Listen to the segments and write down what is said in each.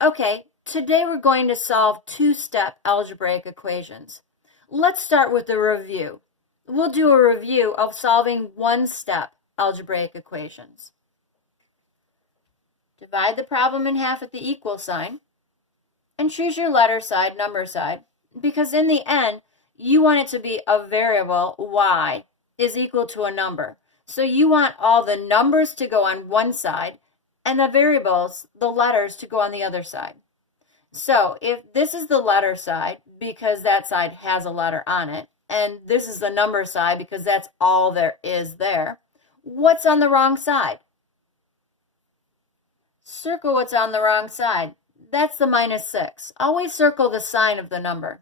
Okay, today we're going to solve two-step algebraic equations. Let's start with a review. We'll do a review of solving one-step algebraic equations. Divide the problem in half at the equal sign and choose your letter side, number side, because in the end, you want it to be a variable, y, is equal to a number. So you want all the numbers to go on one side and the variables, the letters, to go on the other side. So if this is the letter side, because that side has a letter on it, and this is the number side because that's all there is there, what's on the wrong side? Circle what's on the wrong side. That's the -6. Always circle the sign of the number.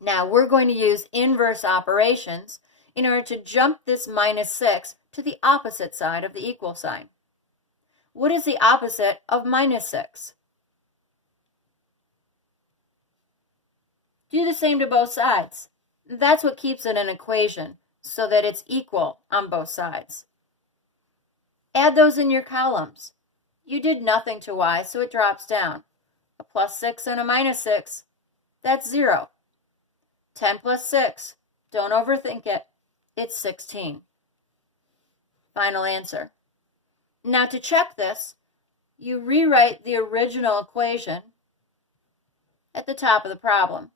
Now we're going to use inverse operations in order to jump this -6 to the opposite side of the equal sign. What is the opposite of -6? Do the same to both sides. That's what keeps it an equation, so that it's equal on both sides. Add those in your columns. You did nothing to y, so it drops down. A +6 and a -6, that's 0. 10 plus 6, don't overthink it, it's 16. Final answer. Now to check this, you rewrite the original equation at the top of the problem.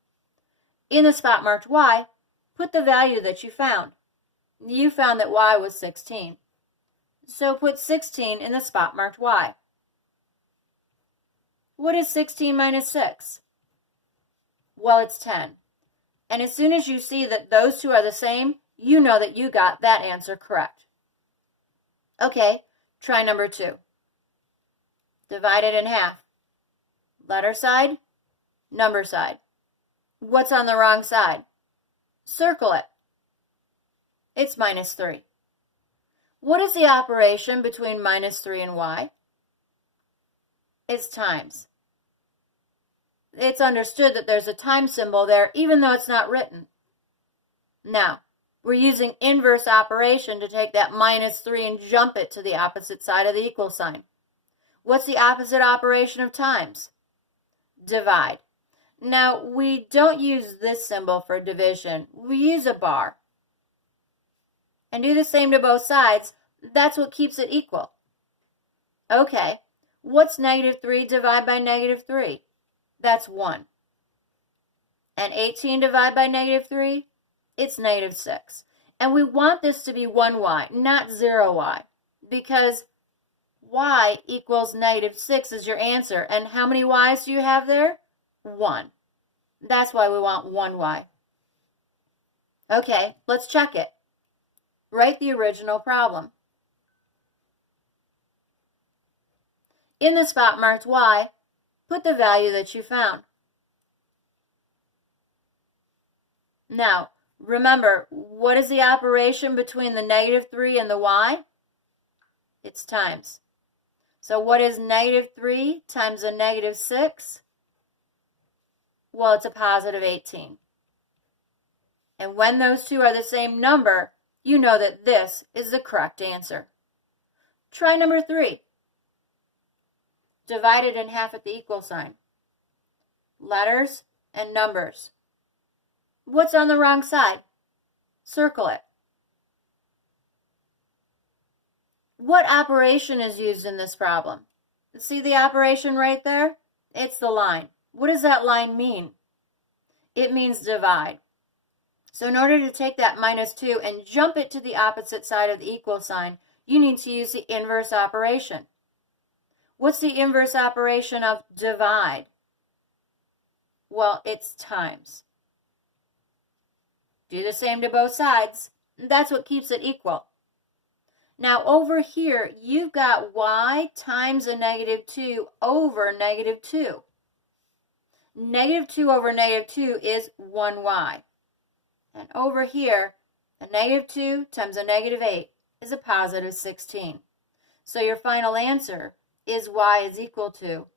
In the spot marked y, put the value that you found. You found that y was 16. So put 16 in the spot marked y. What is 16 minus 6? Well, it's 10. And as soon as you see that those two are the same, you know that you got that answer correct. Okay, try number 2. Divide it in half. Letter side, number side. What's on the wrong side? Circle it. It's -3. What is the operation between -3 and y? It's times. It's understood that there's a time symbol there, even though it's not written. Now, we're using inverse operation to take that -3 and jump it to the opposite side of the equal sign. What's the opposite operation of times? Divide. Now, we don't use this symbol for division. We use a bar. And do the same to both sides. That's what keeps it equal. Okay, what's -3 divided by -3? That's 1. And 18 divided by -3? It's -6. And we want this to be 1y, not 0y, because y equals -6 is your answer. And how many y's do you have there? 1. That's why we want 1y. Okay, let's check it. Write the original problem. In the spot marked y, put the value that you found. Now, remember, what is the operation between the -3 and the y? It's times. So what is -3 times a -6? Well, it's a +18. And when those two are the same number, you know that this is the correct answer. Try number 3. Divide it in half at the equal sign. Letters and numbers. What's on the wrong side? Circle it. What operation is used in this problem? See the operation right there? It's the line. What does that line mean? It means divide. So in order to take that -2 and jump it to the opposite side of the equal sign, you need to use the inverse operation. What's the inverse operation of divide? Well, it's times. Do the same to both sides. That's what keeps it equal. Now over here, you've got y times a -2 over -2. -2 over -2 is 1y. And over here, a -2 times a -8 is a +16. So your final answer is y is equal to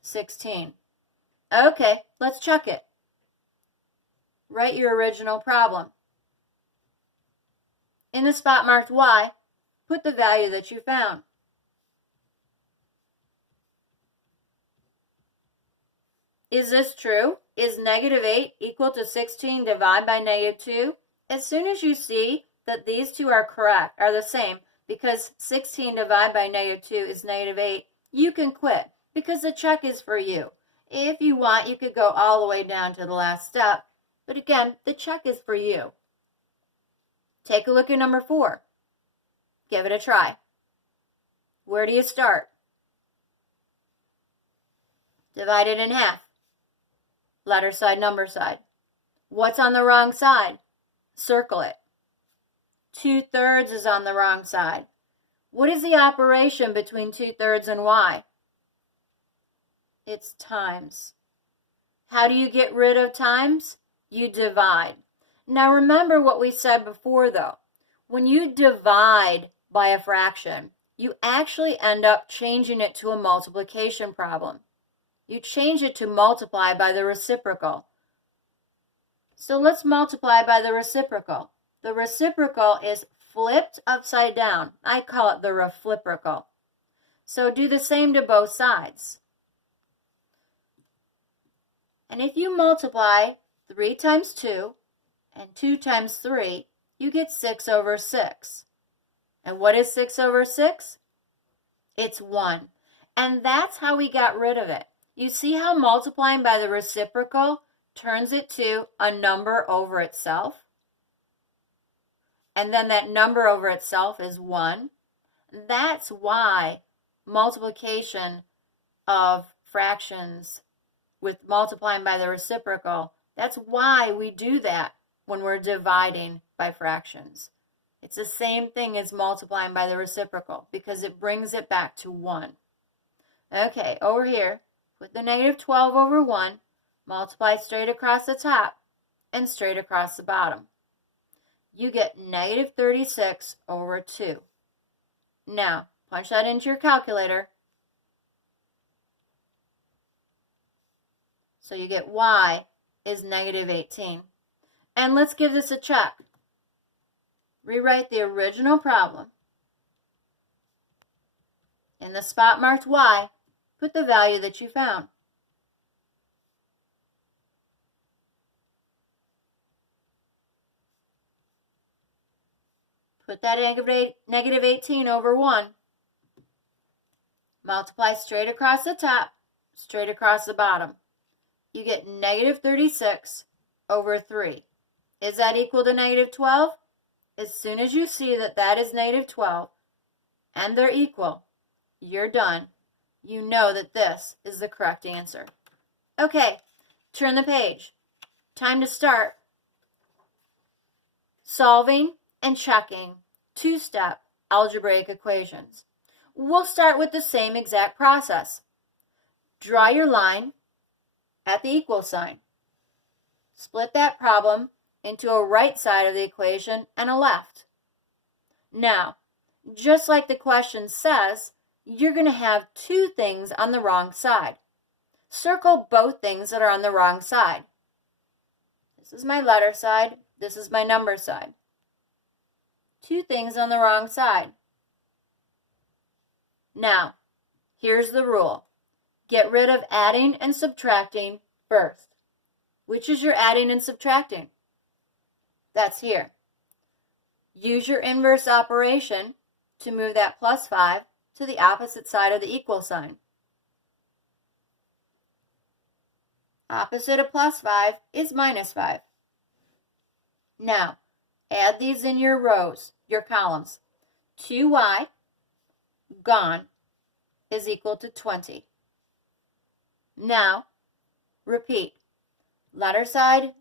16. Okay, let's check it. Write your original problem. In the spot marked y, put the value that you found. Is this true? Is negative 8 equal to 16 divided by negative 2? As soon as you see that these two are correct, are the same, because 16 divided by negative 2 is negative 8, you can quit because the check is for you. If you want, you could go all the way down to the last step, but again, the check is for you. Take a look at number 4. Give it a try. Where do you start? Divide it in half. Letter side, number side. What's on the wrong side? Circle it. 2/3 is on the wrong side. What is the operation between 2/3 and y? It's times. How do you get rid of times? You divide. Now remember what we said before though. When you divide by a fraction, you actually end up changing it to a multiplication problem. You change it to multiply by the reciprocal. So let's multiply by the reciprocal. The reciprocal is flipped upside down. I call it the refliprical. So do the same to both sides. And if you multiply 3 times 2 and 2 times 3, you get 6/6. And what is 6/6? It's 1. And that's how we got rid of it. You see how multiplying by the reciprocal turns it to a number over itself? And then that number over itself is 1. That's why multiplication of fractions with multiplying by the reciprocal, that's why we do that when we're dividing by fractions. It's the same thing as multiplying by the reciprocal because it brings it back to 1. Okay, over here, put the negative 12 over 1, multiply straight across the top and straight across the bottom. You get negative 36 over 2. Now, punch that into your calculator. So you get y is negative 18. And let's give this a check. Rewrite the original problem. In the spot marked y, put the value that you found. Put that negative 18 over 1. Multiply straight across the top, straight across the bottom. You get negative 36 over 3. Is that equal to negative 12? As soon as you see that that is negative 12 and they're equal, you're done. You know that this is the correct answer. Okay, turn the page. Time to start solving and checking two-step algebraic equations. We'll start with the same exact process. Draw your line at the equal sign. Split that problem into a right side of the equation and a left. Now, just like the question says, you're going to have two things on the wrong side. Circle both things that are on the wrong side. This is my letter side. This is my number side. Two things on the wrong side. Now, here's the rule. Get rid of adding and subtracting first. Which is your adding and subtracting? That's here. Use your inverse operation to move that plus 5 to the opposite side of the equal sign. Opposite of plus 5 is minus 5. Now, add these in your rows, your columns. 2y gone is equal to 20. Now, repeat. Letter side,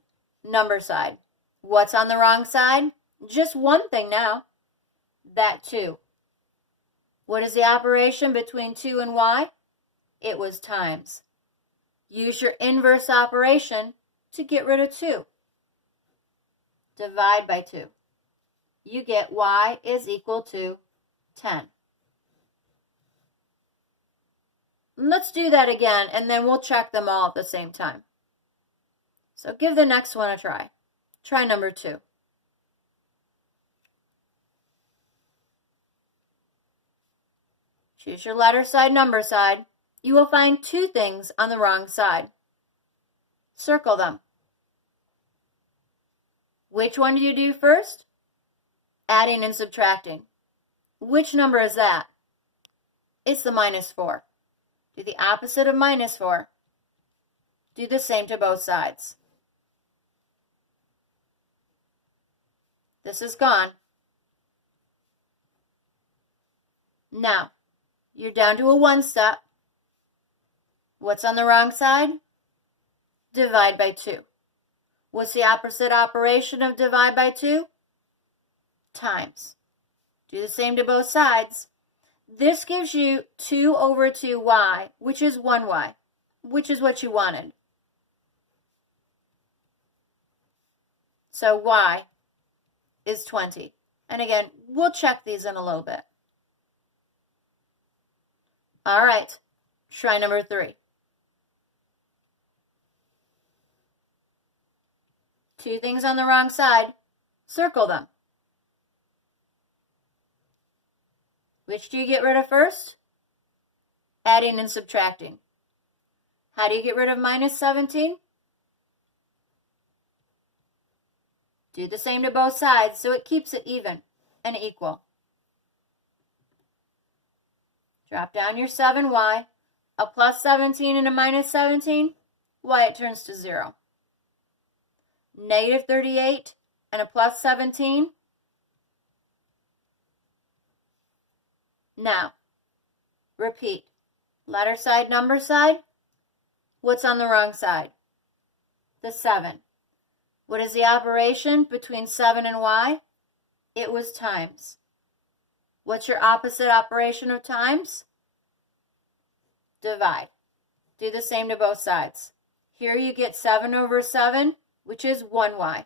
number side. What's on the wrong side? Just one thing now. That 2. What is the operation between 2 and y? It was times. Use your inverse operation to get rid of 2. Divide by 2. You get y is equal to 10. Let's do that again, and then we'll check them all at the same time. So give the next one a try. Try number 2. Choose your letter side, number side. You will find two things on the wrong side. circle them. Which one do you do first? Adding and subtracting. Which number is that? It's the -4. Do the opposite of -4. Do the same to both sides. This is gone. Now, you're down to a 1 step. What's on the wrong side? Divide by 2. What's the opposite operation of divide by 2? Times. Do the same to both sides. This gives you 2 over 2y, which is 1y, which is what you wanted. So y is 20. And again, we'll check these in a little bit. All right, try number 3. 2 things on the wrong side, circle them. Which do you get rid of first? Adding and subtracting. How do you get rid of -17? Do the same to both sides so it keeps it even and equal. Drop down your 7y, a +17 and a -17, y it turns to 0. -38 and a +17. Now, repeat. Letter side, number side. What's on the wrong side? The 7. What is the operation between 7 and y? It was times. What's your opposite operation of times? Divide. Do the same to both sides. Here you get 7 over 7, which is 1y.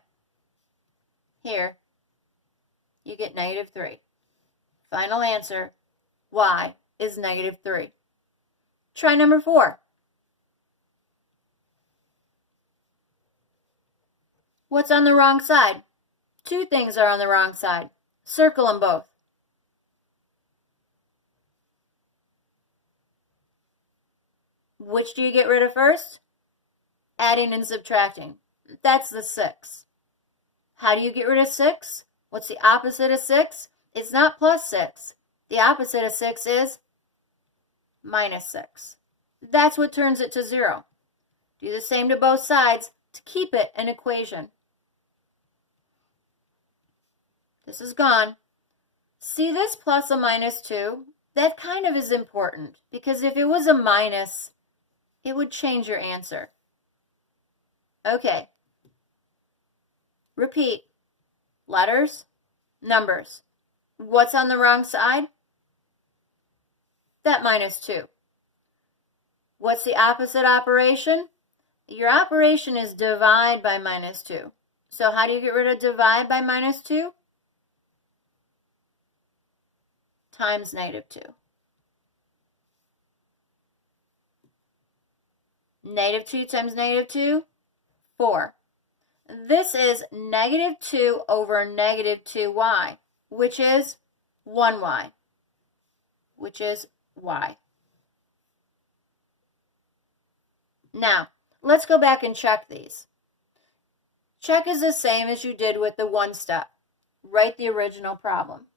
Here, you get -3. Final answer, y is -3. Try number 4. What's on the wrong side? 2 things are on the wrong side. Circle them both. Which do you get rid of first? Adding and subtracting. That's the 6. How do you get rid of 6? What's the opposite of 6? It's not +6. The opposite of 6 is -6. That's what turns it to 0. Do the same to both sides to keep it an equation. This is gone. See this plus a -2? That kind of is important because if it was a minus, it would change your answer. Okay. Repeat. Letters, numbers. What's on the wrong side? That -2. What's the opposite operation? Your operation is divide by -2. So how do you get rid of divide by -2? Times -2. -2 times -2, 4. This is -2 over -2y, which is 1y, which is y. Now, let's go back and check these. Check is the same as you did with the 1 step. Write the original problem.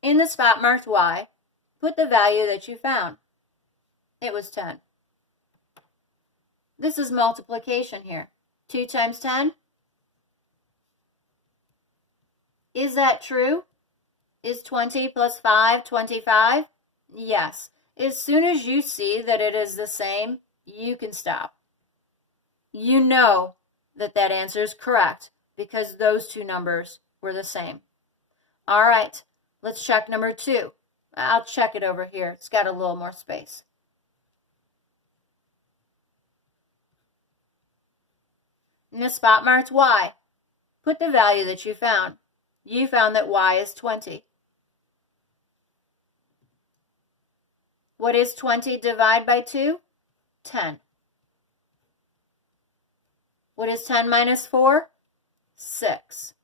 In the spot marked y, put the value that you found. It was 10. This is multiplication here. 2 times 10. Is that true? Is 20 plus 5 25? Yes. As soon as you see that it is the same, you can stop. You know that that answer is correct because those 2 numbers were the same. All right, let's check number 2. I'll check it over here. It's got a little more space. In the spot marked y, put the value that you found. You found that y is 20. What is 20 divided by 2? 10. What is 10 minus 4? 6.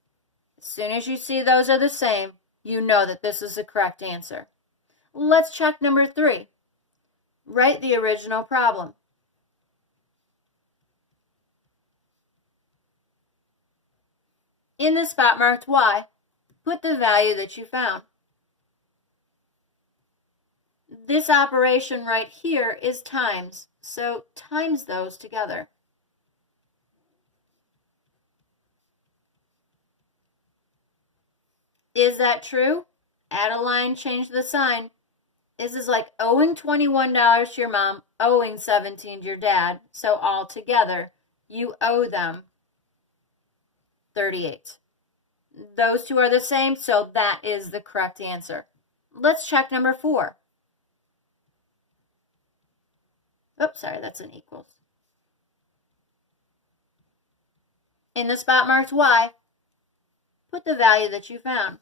As soon as you see those are the same, you know that this is the correct answer. Let's check number 3. Write the original problem. In the spot marked Y, put the value that you found. This operation right here is times, so times those together. Is that true? Add a line, change the sign. This is like owing $21 to your mom, owing $17 to your dad. So all together, you owe them $38. Those two are the same, so that is the correct answer. Let's check number 4. Oops, sorry, that's an equals. In the spot marked Y, put the value that you found.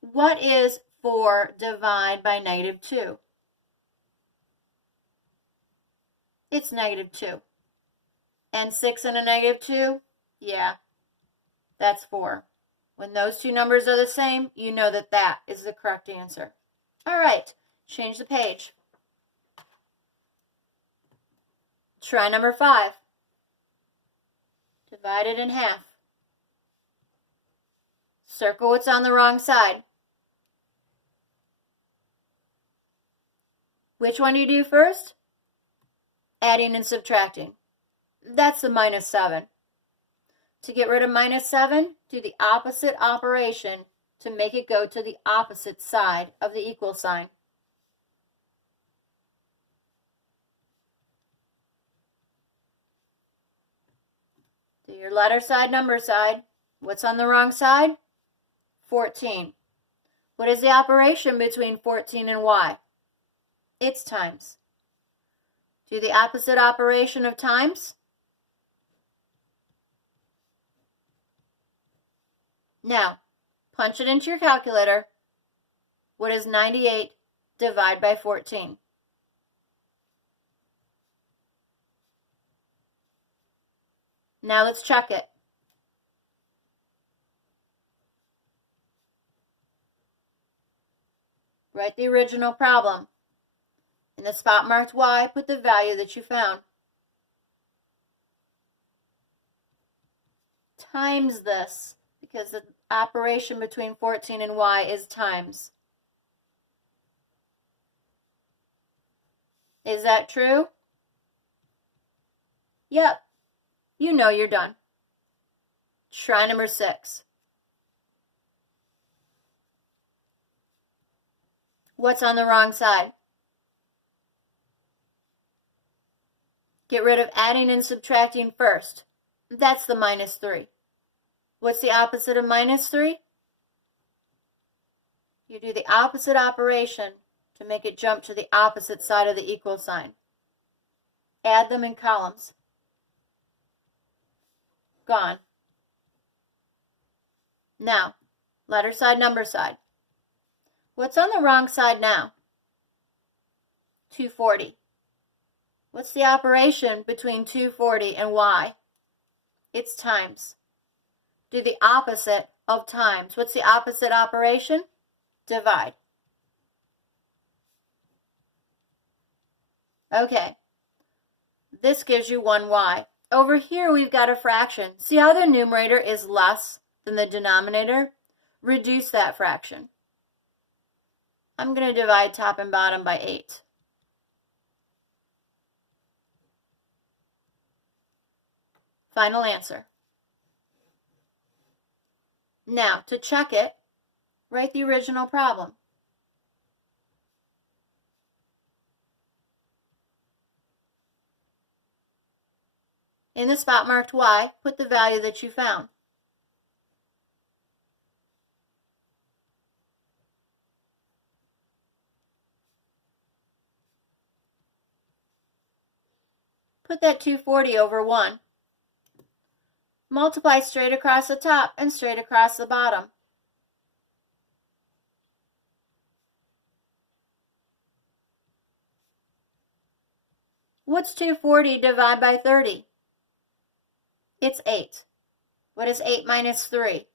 What is 4 divided by -2? It's -2. And 6 and a -2? Yeah, that's 4. When those two numbers are the same, you know that that is the correct answer. All right, change the page. Try number 5. Divide it in half. Circle what's on the wrong side. Which one do you do first? Adding and subtracting. That's the -7. To get rid of -7, do the opposite operation to make it go to the opposite side of the equal sign. Do your letter side, number side. What's on the wrong side? 14. What is the operation between 14 and Y? It's times. Do the opposite operation of times. Now, punch it into your calculator. What is 98 divided by 14? Now let's check it. Write the original problem. In the spot marked Y, put the value that you found. Times this, because the operation between 14 and Y is times. Is that true? Yep. You know you're done. Try number 6. What's on the wrong side? Get rid of adding and subtracting first. That's the -3. What's the opposite of -3? You do the opposite operation to make it jump to the opposite side of the equal sign. Add them in columns. Gone. Now, letter side, number side. What's on the wrong side now? 240. What's the operation between 240 and Y? It's times. Do the opposite of times. What's the opposite operation? Divide. Okay. This gives you 1Y. Over here we've got a fraction. See how the numerator is less than the denominator? Reduce that fraction. I'm going to divide top and bottom by 8. Final answer. Now, to check it, write the original problem. In the spot marked Y, put the value that you found. Put that 240 over 1. Multiply straight across the top and straight across the bottom. What's 240 divided by 30? It's 8. What is 8 minus 3?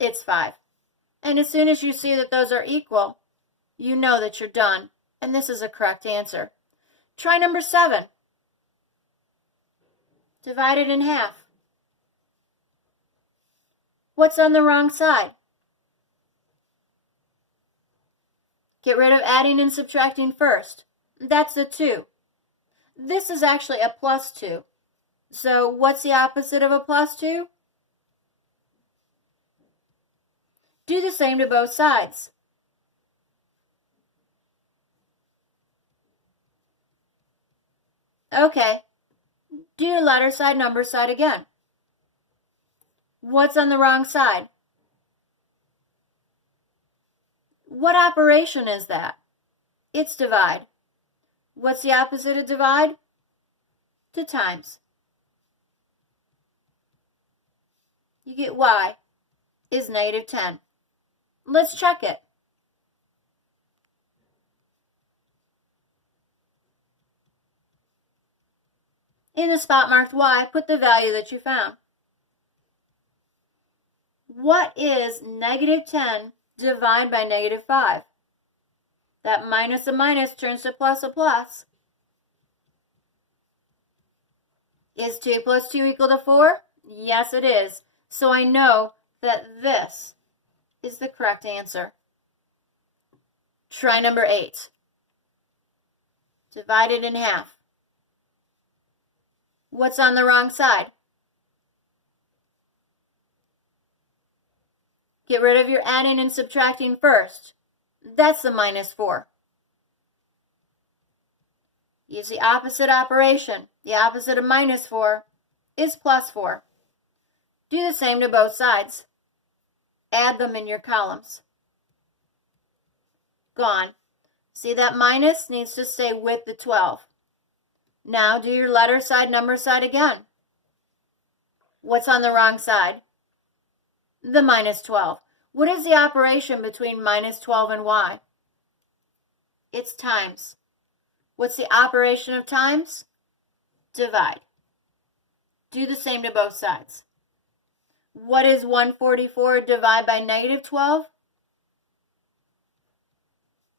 It's 5. And as soon as you see that those are equal, you know that you're done, and this is a correct answer. Try number 7. Divide it in half. What's on the wrong side? Get rid of adding and subtracting first. That's a 2. This is actually a plus 2. So what's the opposite of a plus 2? Do the same to both sides. Okay, do your letter side, number side again. What's on the wrong side? What operation is that? It's divide. What's the opposite of divide? To times. You get y is -10. Let's check it. In the spot marked y, put the value that you found. What is -10 divided by -5? That minus a minus turns to plus a plus. Is 2 plus 2 equal to 4? Yes, it is. So I know that this is the correct answer. Try number 8. Divide it in half. What's on the wrong side? Get rid of your adding and subtracting first. That's the -4. Use the opposite operation. The opposite of -4 is +4. Do the same to both sides. Add them in your columns. Gone. See, that minus needs to stay with the 12. Now do your letter side, number side again. What's on the wrong side? The -12. What is the operation between -12 and y? It's times. What's the operation of times? Divide. Do the same to both sides. What is 144 divided by -12?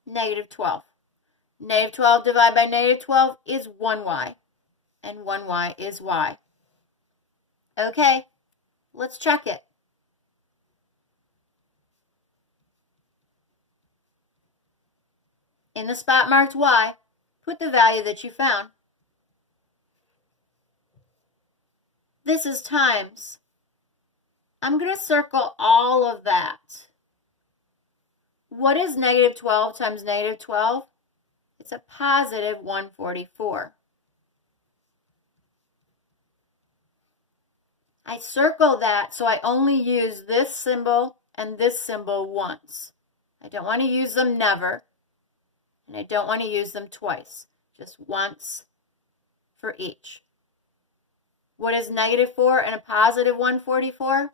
-12. -12 divided by -12 is 1y, and 1y is y. Okay, let's check it. In the spot marked y, put the value that you found. This is times. I'm going to circle all of that. What is -12 times -12? It's a positive 144. I circle that so I only use this symbol and this symbol once. I don't want to use them never, and I don't want to use them twice, just once for each. What is -4 and a positive 144?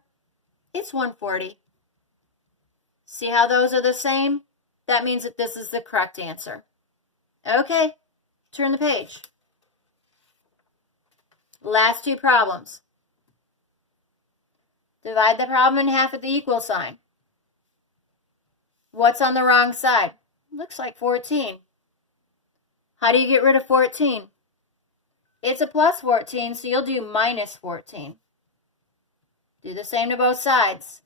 It's 140. See how those are the same? That means that this is the correct answer. Okay, turn the page. Last 2 problems. Divide the problem in half with the equal sign. What's on the wrong side? Looks like 14. How do you get rid of 14? It's a plus 14, so you'll do -14. Do the same to both sides.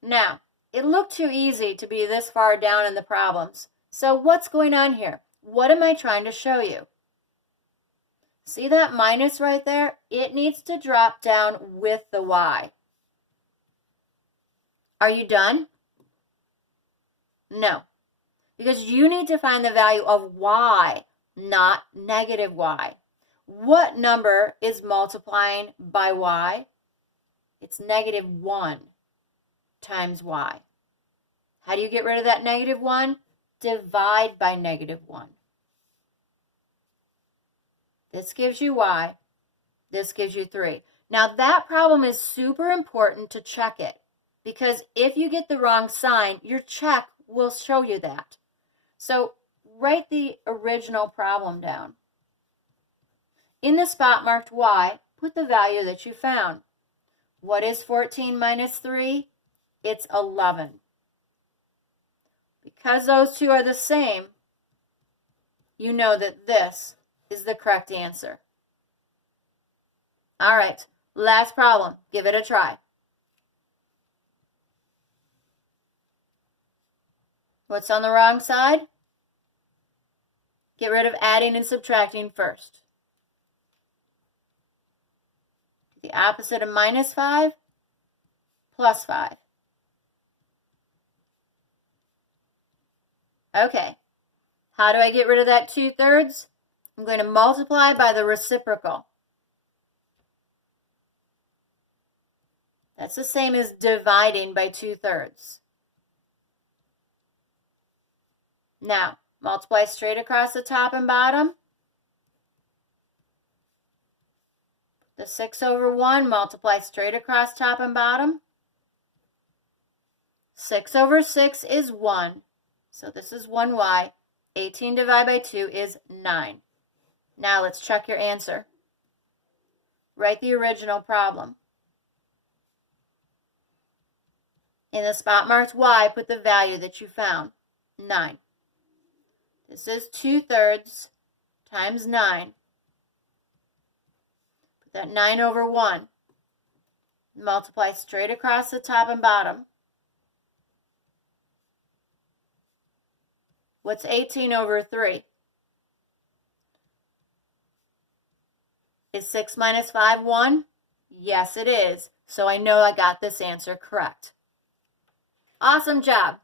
Now, it looked too easy to be this far down in the problems. So what's going on here? What am I trying to show you? See that minus right there? It needs to drop down with the y. Are you done? No. Because you need to find the value of y, not -y. What number is multiplying by y? It's -1 times y. How do you get rid of that -1? Divide by -1. This gives you y. This gives you 3. Now that problem is super important to check it, because if you get the wrong sign, your check will show you that. So write the original problem down. In the spot marked y, put the value that you found. What is 14 minus 3? It's 11. because those two are the same, you know that this is the correct answer. All right, last problem. Give it a try. What's on the wrong side? Get rid of adding and subtracting first. The opposite of minus 5, plus 5. Okay, how do I get rid of that 2/3? I'm going to multiply by the reciprocal. That's the same as dividing by 2/3. Now, multiply straight across the top and bottom. The 6/1, multiply straight across top and bottom. 6/6 is 1, so this is 1y. 18 divided by 2 is 9. Now let's check your answer. Write the original problem. In the spot marked y, put the value that you found, 9. This is 2/3 times 9. Put that 9/1. Multiply straight across the top and bottom. What's 18/3? Is 6 minus 5 1? Yes, it is. So I know I got this answer correct. Awesome job.